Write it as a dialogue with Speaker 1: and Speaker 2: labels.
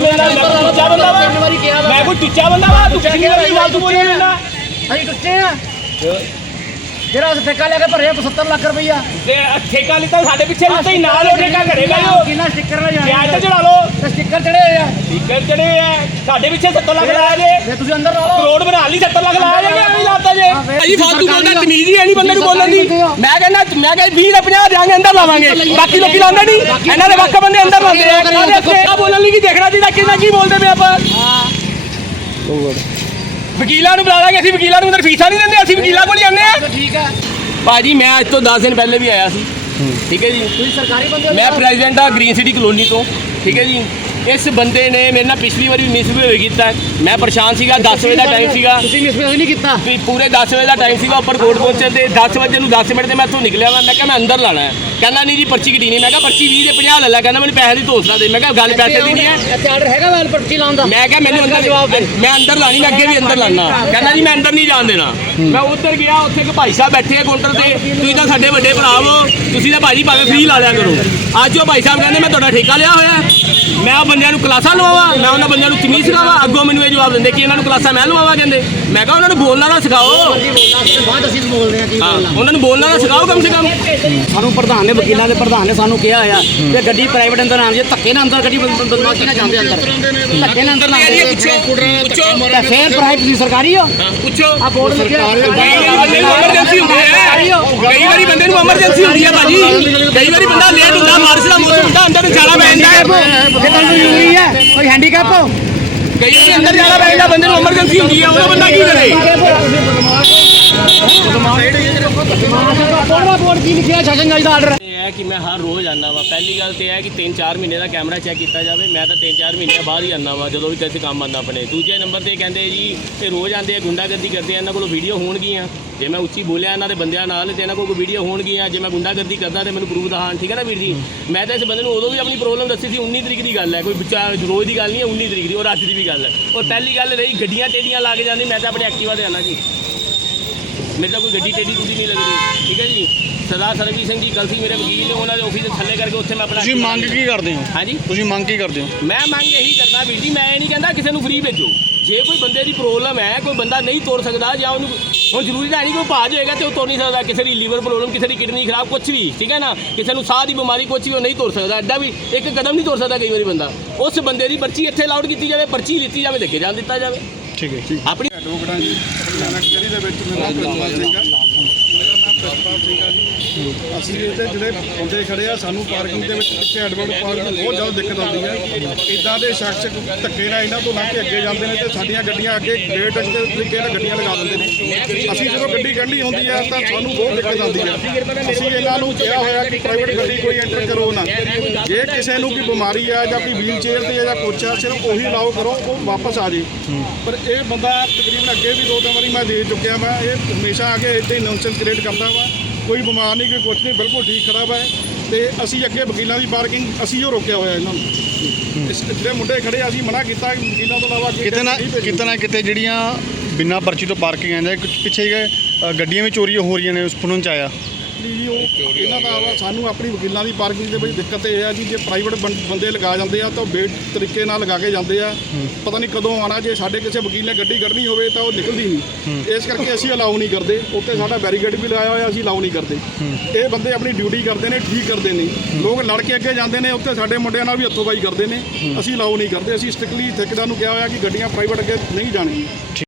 Speaker 1: ਬੋਲਦਾ ਮੇਰੇ ਨਾਲ ਮੈਂ ਕੋਈ ਟੁੱਚਾ ਬੰਦਾ ਵਾ। ਮੈਂ ਕੋਈ ਟੁੱਚਾ ਬੰਦਾ ਵਾ ਤੂੰ ਕਿੰਨੀ ਵਾਰੀ ਵਾਲਤੂ ਬੋਲਿਆ ਮੇਰੇ ਨਾਲ
Speaker 2: ਅਸੀਂ ਟੁੱਟੇ ਆ। ਜਿਹੜਾ ਅਸੀਂ ਠੇਕਾ ਲੈ ਕੇ ਭਰੇ 75 ਲੱਖ ਰੁਪਈਆ।
Speaker 1: ਤੇ ਠੇਕਾ ਲਿੱਤਾ ਸਾਡੇ ਪਿੱਛੇ ਲਿੱਤਾ ਹੀ ਨਾਲ ਉਹ ਠੇਕਾ ਘਰੇ ਬੈ ਜਾਓ
Speaker 2: ਕਿੰਨਾ ਸਟicker ਨਾ
Speaker 1: ਵਿਆਜ ਤੇ
Speaker 2: ਜਾਣਾ
Speaker 1: ਚੜਾ ਲਓ।
Speaker 2: ਤੇ ਸਟicker ਚੜੇ ਆ।
Speaker 1: ਟਿਕਟ ਚੜੇ ਆ। ਸਾਡੇ ਪਿੱਛੇ 70 ਲੱਖ ਲਾਇਆ ਜੇ।
Speaker 2: ਜੇ ਤੁਸੀਂ ਅੰਦਰ ਲਾ ਲਓ।
Speaker 1: ਕਰੋੜ ਬਣਾ ਲਈ 70 ਲੱਖ ਲਾਇਆ ਜੇ ਐਵੇਂ ਲਾਤਾ ਜੇ।
Speaker 2: ਹਾਂ,
Speaker 1: ਭਾਜੀ ਫਾਲਤੂ
Speaker 2: ਆ।
Speaker 1: ਤਮੀਜ਼ ਹੀ ਹੈ ਨਹੀਂ ਬੰਦੇ ਨੂੰ ਬੋਲਣ ਦੀ।
Speaker 2: ਬੰਦੇ
Speaker 1: ਮੈਂ ਕਹਿੰਦਾ ਮੈਂ ਕਹਿੰਦਾ 20 ਦਾ 50 ਦਿਆਂਗੇ ਅੰਦਰ ਲਾਵਾਂਗੇ। ਬਾਕੀ ਲੋਕੀ ਲਾਉਂਦੇ ਨਹੀਂ। ਇਹਨਾਂ ਦੇ ਵੱਖ ਬੰਦੇ ਅੰਦਰ ਲਾਉਂਦੇ ਆ। ਬੋਲਣ ਲਈ ਕੀ ਦੇਖਣਾ ਚਾਹੀਦਾ ਕਿੰਨਾ ਕੀ ਬੋਲਦੇ ਪਏ ਆਪਾਂ? ਵਕੀਲਾਂ ਨੂੰ ਬੁਲਾ ਲਾਂਗੇ ਅਸੀਂ ਵਕੀਲਾਂ ਨੂੰ ਅੰਦਰ ਫੀਸਾਂ ਨਹੀਂ ਦਿੰਦੇ ਅਸੀਂ ਵਕੀਲਾਂ ਕੋਲ ਹੀ ਆਉਂਦੇ ਆ
Speaker 2: ਠੀਕ ਹੈ
Speaker 1: ਭਾਜੀ ਮੈਂ ਅੱਜ ਤੋਂ 10 ਦਿਨ ਪਹਿਲੇ ਵੀ ਆਇਆ ਸੀ। ਠੀਕ ਹੈ ਜੀ?
Speaker 2: ਤੁਸੀਂ ਸਰਕਾਰੀ ਬੰਦੇ ਹੋ
Speaker 1: ਮੈਂ ਪ੍ਰੈਜ਼ੀਡੈਂਟ ਆ ਗ੍ਰੀਨ ਸਿਟੀ ਕਲੋਨੀ ਤੋਂ। ਠੀਕ ਹੈ ਜੀ? ਇਸ ਬੰਦੇ ਨੇ ਮੇਰੇ ਨਾਲ ਪਿਛਲੀ ਵਾਰੀ ਮਿਸਬਿਹੇਵ ਕੀਤਾ। ਮੈਂ ਪਰੇਸ਼ਾਨ ਸੀਗਾ 10 ਵਜੇ ਦਾ ਟਾਈਮ ਸੀਗਾ।
Speaker 2: ਤੁਸੀਂ ਮਿਸਬਿਹੇਵ ਨਹੀਂ ਕੀਤਾ।
Speaker 1: ਵੀ ਪੂਰੇ 10 ਵਜੇ ਦਾ ਟਾਈਮ ਸੀਗਾ ਉੱਪਰ ਕੋਰਟ ਪਹੁੰਚਣ ਤੇ 10 ਵਜੇ ਨੂੰ 10 ਮਿੰਟ ਤੇ ਮੈਂ ਇੱਥੋਂ ਨਿਕਲਿਆ ਵਾ। ਮੈਂ ਕਿਹਾ ਮੈਂ ਅੰਦਰ ਲਾਣਾ ਹੈ। ਕਹਿੰਦਾ ਨਹੀਂ ਜੀ ਪਰਚੀ ਕਟੀਣੀ ਮੈਂ ਕਿਹਾ ਪਰਚੀ 20 ਦੇ 50 ਲੈ ਲੈ। ਕਹਿੰਦਾ ਮੈਨੂੰ ਪੈਸੇ ਦੀ ਧੋਸਣਾ ਦੇ। ਮੈਂ ਕਿਹਾ ਗੱਲ ਪੈਸੇ ਦੀ ਨਹੀਂ ਹੈ।
Speaker 2: ਇੱਥੇ ਆਰਡਰ ਹੈਗਾ ਵੈਲ ਪਰਚੀ ਲਾਉਣ ਦਾ?
Speaker 1: ਮੈਂ ਕਿਹਾ ਮੈਨੂੰ ਅੰਦਰ ਜਵਾਬ ਦੇ। ਮੈਂ ਅੰਦਰ ਲਾਣੀ ਮੈਂ ਅੱਗੇ ਵੀ ਅੰਦਰ ਲਾਣਾ ਕਹਿੰਦਾ ਜੀ ਮੈਂ ਅੰਦਰ ਨਹੀਂ ਜਾਣ ਦੇਣਾ। ਮੈਂ ਉੱਧਰ ਗਿਆ ਉੱਥੇ ਇੱਕ ਭਾਈ ਸਾਹਿਬ ਬੈਠੇ ਆ ਕਾਊਂਟਰ ਤੇ। ਤੁਸੀਂ ਤਾਂ ਸਾਡੇ ਵੱਡੇ ਭਰਾ ਹੋ। ਤੁਸੀਂ ਤਾਂ ਭਾਜੀ ਭਾਵੇਂ ਫ੍ਰੀ ਲਾ ਲਿਆ ਕਰੋ। ਅੱਜ ਉਹ ਭਾਈ ਸਾਹਿਬ ਕਹਿੰਦੇ ਮੈਂ ਤੁਹਾਡਾ ਠੇਕਾ ਲਿਆ ਹੋਇਆ। ਮੈਂ ਬੰਦਿਆਂ ਨੂੰ ਕਲਾਸਾਂ ਲਵਾਵਾਂ? ਮੈਂ ਉਹਨਾਂ ਬੰਦਿਆਂ ਨੂੰ ਤਮੀਜ਼ ਸਿਖਾਵਾਂ? ਅੱਗੋਂ ਮੈਨੂੰ ਇਹ ਜਵਾਬ ਦਿੰਦੇ ਕਿ ਇਹਨਾਂ ਨੂੰ ਕਲਾਸਾਂ ਮੈਂ ਲਵਾਵਾਂ ਕਹਿੰਦੇ। ਮੈਂ ਕਿਹਾ ਉਹਨਾਂ ਨੂੰ ਬੋਲਣਾ ਨਾ ਸਿਖਾਓ।
Speaker 2: ਜੀ ਬਾਅਦ ਅਸੀਂ ਬੋਲਦੇ ਆ ਕੀ
Speaker 1: ਹਾਂ
Speaker 2: ਬੋਲਣਾ।
Speaker 1: ਉਹਨਾਂ ਨੂੰ ਬੋਲਣਾ ਨਾ ਸਿਖਾਓ ਕਮ ਸੇ ਕਮ।
Speaker 2: ਸਾਨੂੰ ਪ੍ਰਧਾਨ ਨੇ ਵਕੀਲਾਂ ਦੇ ਪ੍ਰਧਾਨ ਨੇ ਸਾਨੂੰ ਕਿਹਾ ਆ ਕਿ ਗੱਡੀ ਪ੍ਰਾਈਵੇਟ ਅੰਦਰ ਆਉਂਦੀ ਹੈ ਧੱਕੇ ਨਾਲ ਅੰਦਰ ਗੱਡੀ ਬਦ- ਬਦਮਾਸ਼ੀ ਨਾਲ ਜਾਂਦੇ ਅੰਦਰ। ਧੱਕੇ ਨਾਲ ਅੰਦਰ ਨਾ
Speaker 1: ਪੁੱਛੋ ਪੁੱਛੋ।
Speaker 2: ਤੇ ਫੇਰ ਪ੍ਰਾਈਵੇਟ ਤੁਸੀਂ ਸਰਕਾਰੀ ਹੋ?
Speaker 1: ਪੁੱਛੋ।
Speaker 2: ਆ ਬੋਰਡ ਲੱਗਿਆ।
Speaker 1: ਕਈ ਵਾਰੀ ਬੰਦੇ ਨੂੰ ਐਮਰਜੈਂਸੀ ਹੁੰਦੀ ਹੈ। ਕਈ ਵਾਰੀ ਬੰਦੇ ਨੂੰ ਐਮਰਜੈਂਸੀ ਹੁੰਦੀ ਹੈ ਭਾਜੀ। ਕਈ ਵਾਰੀ ਬੰਦਾ ਲੇਟ ਹੁੰਦਾ ਬਾਰਿਸ਼ ਦਾ ਮੌਸਮ ਹੁੰਦਾ ਅੰਦਰ ਨੂੰ ਜਾਣਾ ਪੈ ਜਾਂਦਾ ਹੈ
Speaker 2: ਜੇ ਹੈ? ਕੋਈ ਹੈਂਡੀਕੈਪ ਹੋ?
Speaker 1: ਕਈ ਵਾਰੀ ਅੰਦਰ ਜਾਣਾ ਪੈ ਬੰਦੇ ਨੂੰ ਐਮਰਜੈਂਸੀ ਹੁੰਦੀ ਹੈ ਉਹ ਬੰਦਾ ਕੀ ਕਰੇ?
Speaker 2: ਬੋਰਡ ਬੋਰਡ ਕੀ ਲਿਖਿਆ ਸ਼ਾਸਨ ਦਾ ਆਰਡਰ
Speaker 1: ਇਹ ਹੈ ਕਿ ਮੈਂ ਹਰ ਰੋਜ਼ ਆਉਂਦਾ ਵਾ। ਪਹਿਲੀ ਗੱਲ ਤੇ ਇਹ ਹੈ ਕਿ 3-4 ਮਹੀਨੇ ਦਾ ਕੈਮਰਾ ਚੈੱਕ ਕੀਤਾ ਜਾਵੇ, ਮੈਂ ਤਾਂ 3-4 ਮਹੀਨੇ ਬਾਅਦ ਹੀ ਆਉਂਦਾ ਵਾ, ਜਦੋਂ ਵੀ ਕਿਸੇ ਕੰਮ ਆਉਂਦਾ ਆਪਣੇ। ਦੂਜੇ ਨੰਬਰ ਤੇ ਕਹਿੰਦੇ ਜੀ, ਇਹ ਰੋਜ਼ ਆਉਂਦੇ ਆ, ਗੁੰਡਾਗਰਦੀ ਕਰਦੇ ਆ, ਇਹਨਾਂ ਕੋਲ ਵੀਡੀਓ ਹੋਣਗੀਆਂ। ਜੇ ਮੈਂ ਉੱਚੀ ਬੋਲਿਆ ਇਹਨਾਂ ਦੇ ਬੰਦਿਆਂ ਨਾਲ, ਤੇ ਇਹਨਾਂ ਕੋਲ ਕੋਈ ਵੀਡੀਓ ਹੋਣਗੀਆਂ। ਜੇ ਮੈਂ ਗੁੰਡਾਗਰਦੀ ਕਰਦਾ ਤੇ ਮੈਨੂੰ ਪ੍ਰੂਫ ਦਿਖਾਣ ਠੀਕ ਹੈ ਨਾ ਵੀਰ ਜੀ? ਮੈਂ ਤਾਂ ਇਸ ਬੰਦੇ ਨੂੰ ਉਦੋਂ ਵੀ ਆਪਣੀ ਪ੍ਰੋਬਲਮ ਦੱਸੀ ਸੀ 19 ਤਰੀਕ ਦੀ ਗੱਲ ਹੈ। ਕੋਈ ਰੋਜ਼ ਦੀ ਗੱਲ ਨਹੀਂ ਹੈ 19 ਤਰੀਕ ਦੀ ਔਰ ਅੱਜ ਦੀ ਵੀ ਗੱਲ ਹੈ। ਔਰ ਪਹਿਲੀ ਗੱਲ ਰਹੀ, ਗੱਡੀਆਂ ਟੇਡੀਆਂ ਲਾ ਕੇ ਜਾਂਦੀ, ਮੈਂ ਤਾਂ ਆਪਣੇ ਐਕਟਿਵਾ ਤੇ ਆਣਾ ਜੀ। ਮੇਰੇ ਤਾਂ ਕੋਈ ਗੱਡੀ ਟੇਡੀ ਟੂਡੀ ਨਹੀਂ ਲੱਗਦੀ। ਠੀਕ ਹੈ ਜੀ? ਸਰਦਾਰ ਸਰਬਜੀਤ ਸਿੰਘ ਜੀ ਸੀ ਮੇਰੇ ਵਕੀਲ ਨੇ ਉਹਨਾਂ ਦੇ ਆਫਿਸ ਦੇ ਥੱਲੇ ਕਰਕੇ ਉੱਥੇ ਮੈਂ ਆਪਣਾ
Speaker 3: ਤੁਸੀਂ ਮੰਗ ਕੀ ਕਰਦੇ ਹੋ?
Speaker 1: ਹਾਂਜੀ
Speaker 3: ਤੁਸੀਂ ਮੰਗ ਕੀ ਕਰਦੇ ਹੋ?
Speaker 1: ਮੈਂ ਮੰਗ ਇਹੀ ਕਰਦਾ ਵੀਰ ਜੀ ਮੈਂ ਇਹ ਨਹੀਂ ਕਹਿੰਦਾ ਕਿਸੇ ਨੂੰ ਫ੍ਰੀ ਭੇਜੋ। ਜੇ ਕੋਈ ਬੰਦੇ ਦੀ ਪ੍ਰੋਬਲਮ ਹੈ ਕੋਈ ਬੰਦਾ ਨਹੀਂ ਤੋੜ ਸਕਦਾ ਜਾਂ ਉਹਨੂੰ ਹੁਣ ਜ਼ਰੂਰੀ ਤਾਂ ਨਹੀਂ ਕੋਈ ਭਾਜ ਹੋਏਗਾ ਤੇ ਉਹ ਤੋੜ ਨਹੀਂ ਸਕਦਾ। ਕਿਸੇ ਦੀ ਲੀਵਰ ਪ੍ਰੋਬਲਮ ਕਿਸੇ ਦੀ ਕਿਡਨੀ ਖਰਾਬ ਕੁਝ ਵੀ ਠੀਕ ਹੈ ਨਾ? ਕਿਸੇ ਨੂੰ ਸਾਹ ਦੀ ਬਿਮਾਰੀ ਕੁਝ ਵੀ ਉਹ ਨਹੀਂ ਤੋੜ ਸਕਦਾ। ਐਡਾ ਵੀ ਇੱਕ ਕਦਮ ਨਹੀਂ ਤੋੜ ਸਕਦਾ ਕਈ ਵਾਰੀ ਬੰਦਾ। ਉਸ ਬੰਦੇ ਦੀ ਪਰਚੀ ਇੱਥੇ ਲਾਉਡ ਕੀਤੀ ਜਾਵੇ ਪਰਚੀ ਲਿੱਤੀ ਜਾਵੇ ਤੇ ਅੱਗੇ ਜਾਣ ਦਿੱਤਾ ਜਾਵੇ।
Speaker 3: ਠੀਕ ਹੈ
Speaker 1: ਆਪਣੀ
Speaker 4: ਐਡਵੋਕੇਟਾਂ ਜੀ ਕਚਹਿਰੀ ਦੇ ਵਿੱਚ ਮੇਰਾ ਨਾਮ ਮੇਰਾ ਨਾਮ ਪ੍ਰਿੰਸੀਪਲ ਸਿੰਘ ਆ ਜੀ ਅਸੀਂ ਇੱਥੇ ਜਿਹੜੇ ਬੰਦੇ ਖੜੇ ਆ, ਸਾਨੂੰ ਪਾਰਕਿੰਗ ਦੇ ਵਿੱਚ ਪਿੱਛੇ ਐਡਵੋਕੇਟ ਪਾਰਕਿੰਗ ਬਹੁਤ ਜ਼ਿਆਦਾ ਦਿੱਕਤ ਆਉਂਦੀ ਹੈ ਇਦਾਂ ਦੇ ਸ਼ਖਸ ਧੱਕੇ ਨਾਲ ਇਹਨਾਂ ਤੋਂ ਲੰਘ ਕੇ ਅੱਗੇ ਜਾਂਦੇ ਨੇ ਤੇ ਸਾਡੀਆਂ ਗੱਡੀਆਂ ਅੱਗੇ ਗੇਟ ਦੇ ਤਰੀਕੇ ਨਾਲ ਗੱਡੀਆਂ ਲਗਾ ਦਿੰਦੇ ਨੇ। ਅਸੀਂ ਜਦੋਂ ਗੱਡੀ ਕੱਢੀ ਹੁੰਦੀ ਹੈ ਤਾਂ ਸਾਨੂੰ ਬਹੁਤ ਦਿੱਕਤ ਆਉਂਦੀ ਹੈ ਅਸੀਂ ਇਹਨਾਂ ਨੂੰ ਕਿਹਾ ਹੋਇਆ ਕਿ ਪ੍ਰਾਈਵੇਟ ਗੱਡੀ ਕੋਈ ਐਂਟਰ ਕਰੋ ਨਾ। ਜੇ ਕਿਸੇ ਨੂੰ ਕੋਈ ਬਿਮਾਰੀ ਆ ਜਾਂ ਕੋਈ ਵੀਲ ਚੇਅਰ ਤੇ ਜਾਂ ਕੁਛ ਆ, ਸਿਰਫ ਉਹੀ ਲਾਓ ਕਰੋ, ਉਹ ਵਾਪਸ ਆ ਜੇ। ਪਰ ਇਹ ਬੰਦਾ ਤਕਰੀਬਨ ਅੱਗੇ ਵੀ ਦੋ ਤਿੰਨ ਵਾਰੀ ਮੈਂ ਦੇ ਚੁੱਕਿਆ, ਮੈਂ ਇਹ ਹਮੇਸ਼ਾ ਆ ਕੇ ਇੱਥੇ ਨੌਨਸੈਂਸ ਕ੍ਰੀਏਟ ਕਰਦਾ। ਵਾ ਕੋਈ ਬਿਮਾਰ ਨਹੀਂ ਕੋਈ ਕੁਛ ਨਹੀਂ ਬਿਲਕੁਲ ਠੀਕ ਖੜਾ ਵਾ ਤੇ ਅਸੀਂ ਅੱਗੇ ਵਕੀਲਾਂ ਦੀ ਪਾਰਕਿੰਗ ਅਸੀਂ ਉਹ ਰੋਕਿਆ ਹੋਇਆ ਇਹਨਾਂ ਨੂੰ। ਇਸ ਜਿਹੜੇ ਮੁੰਡੇ ਖੜੇ ਆ, ਅਸੀਂ ਮਨਾ ਕੀਤਾ ਕਿ ਵਕੀਲਾਂ ਤੋਂ ਇਲਾਵਾ ਅੱਗੇ
Speaker 3: ਕਿਤੇ ਨਾ
Speaker 4: ਨਹੀਂ।
Speaker 3: ਕਿਤੇ ਨਾ ਕਿਤੇ ਜਿਹੜੀਆਂ ਬਿਨਾਂ ਪਰਚੀ ਤੋਂ ਪਾਰਕਿੰਗ ਕੁਝ ਪਿੱਛੇ ਗਏ ਗੱਡੀਆਂ ਵੀ ਚੋਰੀ ਹੋ ਰਹੀਆਂ ਨੇ ਉਸ ਸੁਣਨ ਚ ਆਇਆ।
Speaker 4: ਜੀ ਉਹ ਇਹਨਾਂ ਦਾ ਸਾਨੂੰ ਆਪਣੀ ਵਕੀਲਾਂ ਦੀ ਪਾਰਕਿੰਗ ਦੇ ਵਿੱਚ ਦਿੱਕਤ ਇਹ ਆ ਜੀ ਜੇ ਪ੍ਰਾਈਵੇਟ ਬੰਦੇ ਲਗਾ ਜਾਂਦੇ ਆ ਤਾਂ ਉਹ ਬੇ ਤਰੀਕੇ ਨਾਲ ਲਗਾ ਕੇ ਜਾਂਦੇ ਆ। ਪਤਾ ਨਹੀਂ ਕਦੋਂ ਆਣਾ ਜੇ ਸਾਡੇ ਕਿਸੇ ਵਕੀਲ ਨੇ ਗੱਡੀ ਕੱਢਣੀ ਹੋਵੇ ਤਾਂ ਉਹ ਨਿਕਲਦੀ ਨਹੀਂ। ਇਸ ਕਰਕੇ ਅਸੀਂ ਅਲਾਉ ਨਹੀਂ ਕਰਦੇ। ਉੱਤੇ ਸਾਡਾ ਬੈਰੀਕੇਡ ਵੀ ਲਗਾਇਆ ਹੋਇਆ ਅਸੀਂ ਅਲਾਉ ਨਹੀਂ ਕਰਦੇ। ਇਹ ਬੰਦੇ ਆਪਣੀ ਡਿਊਟੀ ਕਰਦੇ ਨੇ ਠੀਕ ਕਰਦੇ ਨੇ। ਲੋਕ ਲੜ ਕੇ ਅੱਗੇ ਜਾਂਦੇ ਨੇ ਉੱਤੇ ਸਾਡੇ ਮੁੰਡਿਆਂ ਨਾਲ ਵੀ ਹੱਥੋਂਬਾਈ ਕਰਦੇ ਨੇ। ਅਸੀਂ ਅਲਾਉ ਨਹੀਂ ਕਰਦੇ। ਅਸੀਂ ਸਟ੍ਰਿਕਟਲੀ ਠੇਕੇਦਾਰ ਨੂੰ ਕਿਹਾ ਹੋਇਆ ਕਿ ਗੱਡੀਆਂ ਪ੍ਰਾਈਵੇਟ ਅੱਗੇ ਨਹੀਂ ਜਾਣਗੀਆਂ।